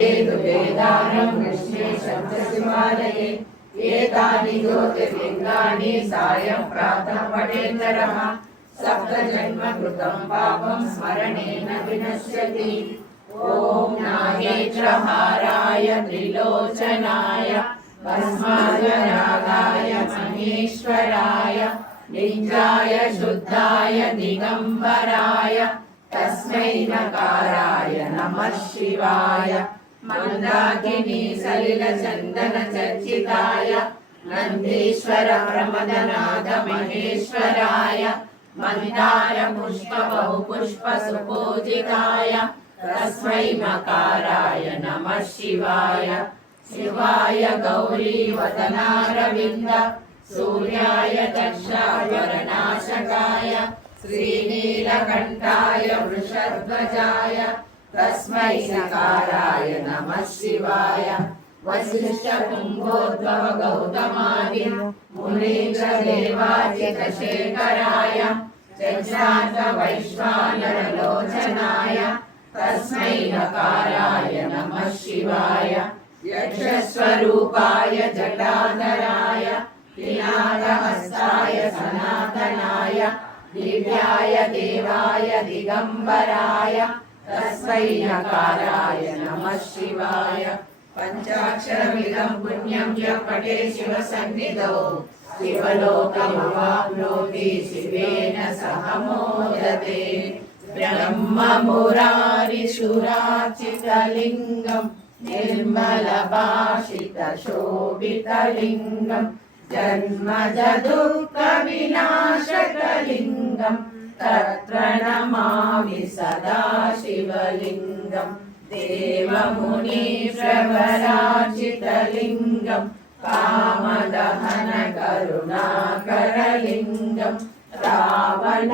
वेदानं कृष्णे शब्दशिवालये एतानि ज्योतिर्लिङ्गानि सायं प्रातः पठेत्तरः सप्तजन्मकृतं पापं स्मरणेन विनश्यति। ॐ नागेन्द्रहाराय त्रिलोचनाय भस्मार्कनागाय महेश्वराय नित्याय शुद्धाय दिगम्बराय तस्मै नकाराय नमः शिवाय। मन्दाकिनी सलिलचन्दन चर्चिताय नन्दीश्वर प्रमदनाथ महेश्वराय मन्दार पुष्प बहुपुष्प सुपूजिताय तस्मै मकाराय नमः शिवाय। शिवाय गौरी वदनारविन्द सूर्याय दक्षावरनाशकाय श्रीनीलकण्ठाय वृषध्वजाय तस्मै नकाराय नमः शिवाय। वसिष्ठकुम्भोद्भव गौतमादि मुनीन्द्रदेवाचितशेखराय चक्षान्त वैश्वानरलोचनाय तस्मै नकाराय नमः शिवाय। यक्षस्वरूपाय जटाधराय पिनाकहस्ताय सनातनाय दिव्याय देवाय दिगम्बराय तस्मै नकाराय नमः शिवाय। पञ्चाक्षरमिदं पुण्यं यः पठे शिवसन्निधौ शिवलोकमवाप्नोति शिवेन सह मोदते। ब्रह्ममुरारिसुरार्चितलिङ्गं निर्मलभाषितशोभितलिङ्गं जन्मजदुःखविनाशकलिङ्गं तत्र नमामि सदा शिवलिङ्गं। देवमुनीश्वरार्चितलिङ्गं कामदहनकरुणाकरलिङ्गं रावण